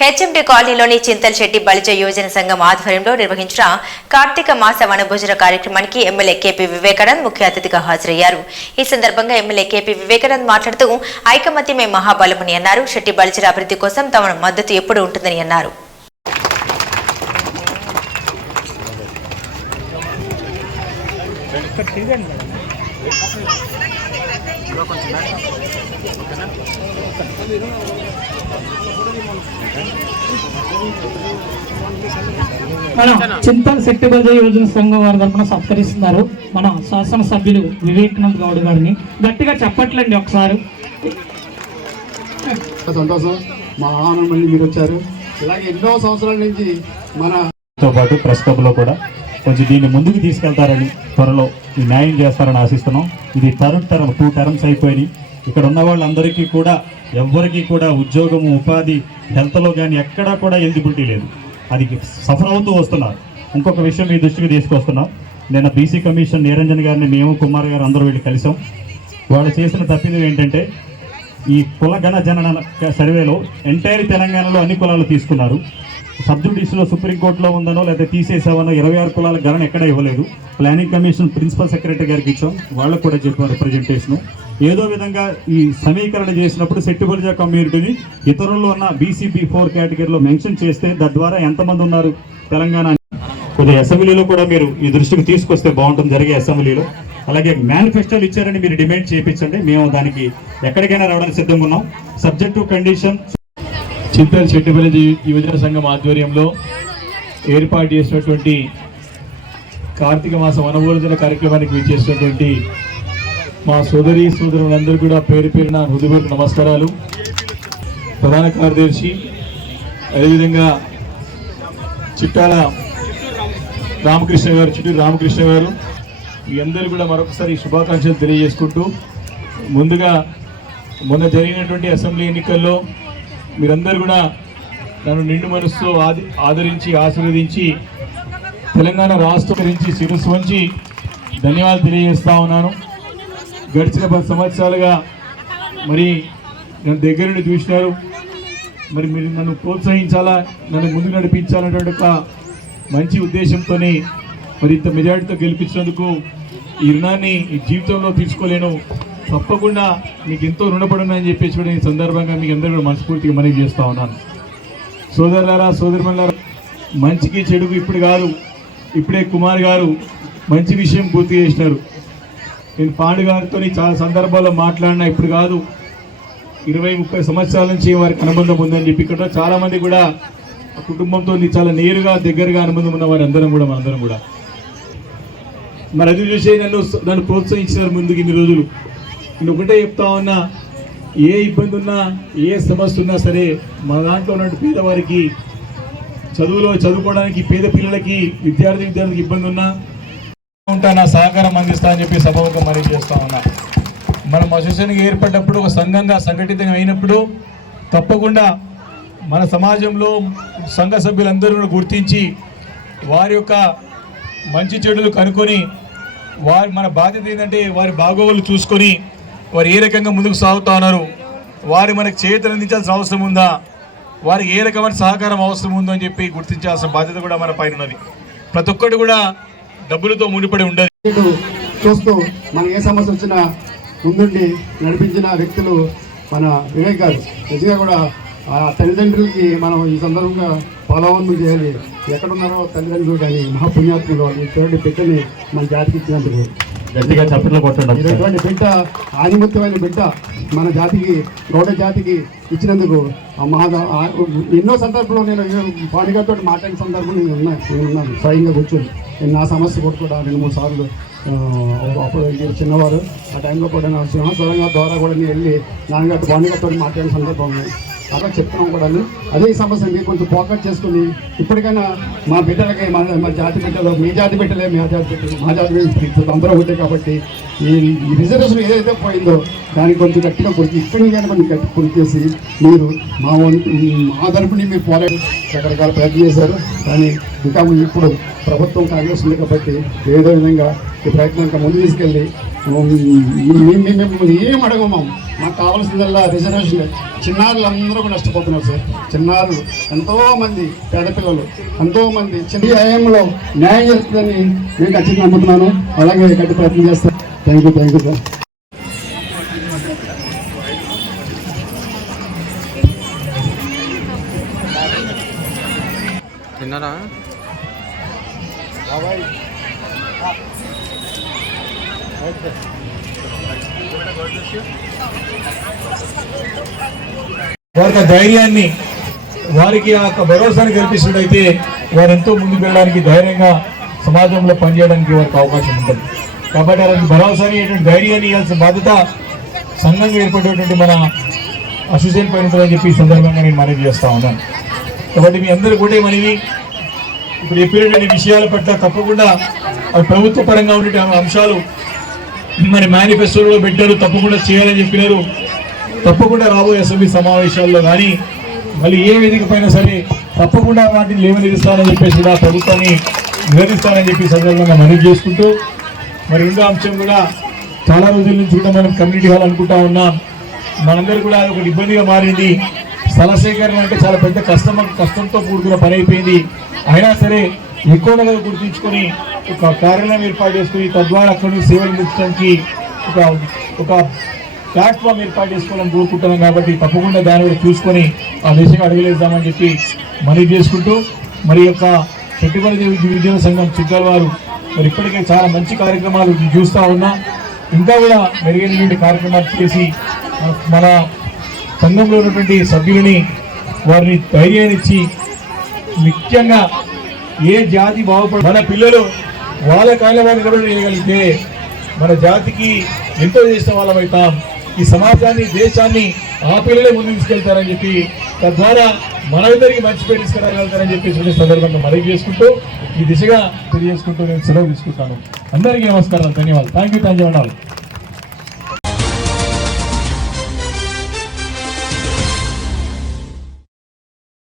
HMD కాలనీలోని చింతల్శెట్టి బలిజ యోజన సంఘం ఆధ్వర్యంలో నిర్వహించిన కార్తీక మాస వనభోజన కార్యక్రమానికి ఎమ్మెల్యే కేపీ వివేకానంద్ ముఖ్య అతిథిగా హాజరయ్యారు. ఈ సందర్భంగా ఎమ్మెల్యే కేపీ వివేకానంద్ మాట్లాడుతూ ఐకమత్యమే మహాబలమని అన్నారు. శెట్టి బలిజల అభివృద్ధి కోసం తమ మద్దతు ఎప్పుడూ ఉంటుందని అన్నారు. మన చింతల్శెట్టి బలిజ యోజన సంఘం వారి తరఫున సత్కరిస్తున్నారు మన శాసనసభ్యులు వివేకానంద్ గౌడ్ గారిని. గట్టిగా చెప్పట్లండి ఒకసారి. సంతోషం, మా ఆనందం మళ్ళీ మీరు వచ్చారు. ఇలాగే ఎన్నో సంవత్సరాల నుంచి మనతో పాటు ప్రెస్ క్లబ్లో కూడా కొంచెం దీన్ని ముందుకు తీసుకెళ్తారని, త్వరలో ఈ న్యాయం చేస్తారని ఆశిస్తున్నాం. ఇది టర్మ్ 2 టర్మ్స్ అయిపోయినాయి. ఇక్కడ ఉన్న వాళ్ళందరికీ కూడా ఎవరికి కూడా ఉద్యోగము, ఉపాధి, హెల్త్లో కానీ ఎక్కడా కూడా ఎలిజిబిలిటీ లేదు. అది సఫర్ అవుతూ వస్తున్నారు. ఇంకొక విషయం మీ దృష్టికి తీసుకొస్తున్నాం. నిన్న బీసీ కమిషన్ నిరంజన్ గారిని మేము, కుమార్ గారు అందరూ వెళ్ళి కలిసాం. వాళ్ళు చేసిన తప్పిదం ఏంటంటే ఈ కుల గణ జనన సర్వేలో ఎంటైర్ తెలంగాణలో అన్ని కులాలు తీసుకున్నారు. సబ్జుడిషియల్లో సుప్రీంకోర్టులో ఉందనో లేదా తీసేసావనో 26 కులాల గణన ఎక్కడ ఇవ్వలేదు. ప్లానింగ్ కమిషన్ ప్రిన్సిపల్ సెక్రటరీ గారికి ఇచ్చాం, వాళ్ళకు కూడా చెప్పారు రిప్రజెంటేషను. ఏదో విధంగా ఈ సమీకరణ చేసినప్పుడు శెట్టి బలిజ కమ్యూనిటీని ఇతరుల్లో ఉన్న బీసీబీ 4 కేటగిరీలో మెన్షన్ చేస్తే తద్వారా ఎంతమంది ఉన్నారు తెలంగాణ కొద్దిగా అసెంబ్లీలో కూడా మీరు ఈ దృష్టికి తీసుకొస్తే బాగుంటుంది జరిగే అసెంబ్లీలో. అలాగే మేనిఫెస్టోలు ఇచ్చారని మీరు డిమాండ్ చేయించండి, మేము దానికి ఎక్కడికైనా రావడానికి సిద్ధంగా ఉన్నాం. Subject to condition. Chintalsetti Balija యువజన సంఘం ఆధ్వర్యంలో ఏర్పాటు చేసినటువంటి కార్తీక మాస వనభోజన కార్యక్రమానికి విచ్చేసినటువంటి మా సోదరులందరూ కూడా పేరు పేరున హృదయపూర్వక నమస్కారాలు. ప్రధాన కార్యదర్శి, అదేవిధంగా చిట్టాల రామకృష్ణ గారు, చిట్టూరు రామకృష్ణ గారు, మీ అందరూ కూడా మరొకసారి శుభాకాంక్షలు తెలియజేసుకుంటూ, ముందుగా మొన్న జరిగినటువంటి అసెంబ్లీ ఎన్నికల్లో మీరందరూ కూడా నన్ను నిండు మనసుతో ఆదరించి ఆశీర్వదించి తెలంగాణ రాష్ట్రం గురించి శిరస్సు వంచి ధన్యవాదాలు తెలియజేస్తా ఉన్నాను. గడిచిన 10 సంవత్సరాలుగా మరి నన్ను దగ్గర నుండి చూసినారు. మరి మీరు నన్ను ప్రోత్సహించాలా, నన్ను ముందుకు నడిపించాలనేటువంటి ఒక మంచి ఉద్దేశంతో మరి ఇంత మెజారిటీతో గెలిపించినందుకు ఈ రుణాన్ని ఈ జీవితంలో తీసుకోలేను. తప్పకుండా మీకు ఎంతో రుణపడునని చెప్పేసి కూడా ఈ సందర్భంగా మీకు అందరూ కూడా మనస్ఫూర్తిగా మనవి చేస్తూ ఉన్నాను. సోదరులారా, సోదరుమల్లారా, మంచికి చెడుకు ఇప్పుడు కాదు, ఇప్పుడే కుమార్ గారు మంచి విషయం పూర్తి చేసినారు. నేను పాండు గారితో చాలా సందర్భాల్లో మాట్లాడినా, ఇప్పుడు కాదు 20-30 సంవత్సరాల నుంచి వారికి అనుబంధం ఉందని చెప్పి ఇక్కడ చాలామంది కూడా కుటుంబంతో చాలా నేరుగా దగ్గరగా అనుబంధం ఉన్న వారి అందరం కూడా మనందరం కూడా మరి అది చూసే నన్ను ప్రోత్సహించినారు ముందుకు ఇన్ని రోజులు. నేను ఒకటే చెప్తా ఉన్నా, ఏ ఇబ్బంది ఉన్నా, ఏ సమస్య ఉన్నా సరే మన దాంట్లో ఉన్నట్టు పేదవారికి చదువుకోవడానికి, పేద పిల్లలకి, విద్యార్థికి ఇబ్బంది ఉన్నా ఉంటా, నా సహకారం అందిస్తా అని చెప్పి సభకు మనవి చేస్తా ఉన్నా. మనం అసోసియేషన్గా ఏర్పడినప్పుడు, ఒక సంఘంగా సంఘటితంగా అయినప్పుడు తప్పకుండా మన సమాజంలో సంఘ సభ్యులందరూ కూడా గుర్తించి వారి యొక్క మంచి చెడులు కనుక్కొని మన బాధ్యత ఏంటంటే వారి బాగోగులు చూసుకొని వారు ఏ రకంగా ముందుకు సాగుతూ ఉన్నారు, వారు మనకు చేతులు అందించాల్సిన అవసరం ఉందా, వారికి ఏ రకమైన సహకారం అవసరం ఉందో అని చెప్పి గుర్తించాల్సిన బాధ్యత కూడా మన పైన ఉన్నది. ప్రతి ఒక్కటి కూడా డబ్బులతో ముడిపడి ఉండదు. చూస్తూ మనకి ఏ సమస్య వచ్చినా ముందుండి నడిపించిన వ్యక్తులు మన వివేక్ గారు. నిజంగా కూడా ఆ తల్లిదండ్రులకి మనం ఈ సందర్భంగా పాలవన్నం చేయాలి. ఎక్కడున్నారో తల్లిదండ్రులు కానీ మహాపుణ్యాత్ములు ఇటువంటి బిడ్డని మన జాతికి ఇచ్చినందుకు గట్టిగా చప్పట్లు కొట్టండి. ఇటువంటి బిడ్డ, ఆనిముత్యమైన బిడ్డ మన జాతికి, గౌడ జాతికి ఇచ్చినందుకు ఎన్నో సందర్భంలో నేను పాండుగారితో మాట్లాడిన సందర్భం నేను ఉన్నాను స్వయంగా కూర్చొని. నేను నా సమస్య కూడా 2-3 సార్లు అప్పుడు చిన్నవారు ఆ టైంలో కూడా నా సింహాచలంగా ద్వారా కూడా నేను వెళ్ళి నాన్నగారితో పాండుగారితో మాట్లాడిన సందర్భం అలా చెప్తున్నాం కూడా. అదే సమస్య మీరు కొంచెం ఫోకస్ చేసుకుని ఇప్పటికైనా మా బిడ్డలకి, మా జాతి బిడ్డలు, మీ జాతి బిడ్డలే, మా జాతి బిడ్డలు, మా జాతి బిడ్డలు అందరూ ఉంటాయి కాబట్టి ఈ రిజర్వేషన్ ఏదైతే పోయిందో దానికి కొంచెం గట్టిగా కొరికి ఇక్కడికి కానీ కొంచెం గట్టి కొరికి చేసి మీరు మా తరపుని మీరు పోరాడి రకరకాల ప్రయత్నం చేశారు. కానీ ఇంకా ఇప్పుడు ప్రభుత్వం కాంగ్రెస్ ఉంది కాబట్టి ఏదో విధంగా ఈ ప్రయత్నం ఇంకా ముందు తీసుకెళ్ళి మేము ఏం అడగము, మాకు కావాల్సిందల్లా రిజర్వేషన్. చిన్నారులు అందరూ కూడా నష్టపోతున్నారు సార్. చిన్నారులు ఎంతోమంది, పేద పిల్లలు ఎంతోమంది చిన్న ఆయంలో న్యాయం జరుగుతుందని నేను ఖచ్చితంగా నమ్ముతున్నాను. అలాగే గట్టి ప్రయత్నం చేస్తాను. Thank you sir. తిన్నారా? వారికి ధైర్యాన్ని, వారికి ఆ భరోసాని కల్పిస్తున్నట్టయితే వారు ఎంతో ముందుకు వెళ్ళడానికి, ధైర్యంగా సమాజంలో పనిచేయడానికి వారికి అవకాశం ఉంటుంది. కాబట్టి అలాంటి భరోసాని, ధైర్యాన్ని ఇవ్వాల్సిన బాధ్యత సంఘంగా ఏర్పడేటువంటి మన అసోసియేషన్ పైన ఉంటుందని చెప్పి ఈ సందర్భంగా నేను మనవి చేస్తా ఉన్నాను. కాబట్టి మీ అందరూ కూడా మనవి ఇప్పుడు చెప్పినటువంటి విషయాల పట్ల తప్పకుండా అవి ప్రభుత్వ పరంగా ఉండే అంశాలు మరి మేనిఫెస్టోలో పెట్టారు, తప్పకుండా చేయాలని చెప్పినారు. తప్పకుండా రాబోయే అసెంబ్లీ సమావేశాల్లో కానీ మళ్ళీ ఏ వేదిక పైన సరే తప్పకుండా వాటిని లేవనెత్తిస్తానని చెప్పేసి కూడా ప్రభుత్వాన్ని నివేదిస్తానని చెప్పి సందర్భంగా మనవి చేసుకుంటూ, మరి ఇంకో అంశం కూడా చాలా రోజుల నుంచి కూడా మనం కమ్యూనిటీ హాల్ అనుకుంటా ఉన్నాం. మనందరూ కూడా అది ఒకటి ఇబ్బందిగా మారింది. స్థల సేకరణ అంటే చాలా పెద్ద కష్టంతో కూడుకున్న పని అయిపోయింది. అయినా సరే ఎక్కువ నగదు గుర్తించుకొని ఒక కార్యాలయం ఏర్పాటు చేసుకుని తద్వారా అక్కడి నుంచి సేవలు అందించడానికి ఒక ప్లాట్ఫామ్ ఏర్పాటు చేసుకోవాలని కోరుకుంటున్నాం. కాబట్టి తప్పకుండా దాన్ని కూడా చూసుకొని ఆ దిశగా అడుగులేద్దామని చెప్పి మనవి చేసుకుంటూ, మరి యొక్క చెట్టుపల్లి విద్యార్థి సంఘం చిక్కల వారు మరి ఇప్పటికే చాలా మంచి కార్యక్రమాలు చూస్తూ ఉన్నా. ఇంకా కూడా మెరుగైనటువంటి కార్యక్రమాలు చేసి మన సంఘంలో ఉన్నటువంటి సభ్యులని వారిని ధైర్యాన్ని ఇచ్చి, ముఖ్యంగా ఏ జాతి బాగుపడ మన పిల్లలు వాళ్ళ కాళ్ళ వారు నిలబడగలిగితే మన జాతికి ఎంతో చేసిన వాళ్ళం అవుతాం. ఈ సమాజాన్ని, దేశాన్ని ఆ పిల్లలే ముందుకు తీసుకెళ్తారని చెప్పి తద్వారా మనందరికీ మంచి పేరు తీసుకురాగలుగుతారని చెప్పి సందర్భంగా మనవి చేసుకుంటూ ఈ దిశగా తెలియజేసుకుంటూ నేను సెలవు తీసుకుంటాను. అందరికీ నమస్కారాలు, ధన్యవాదాలు. Thank you.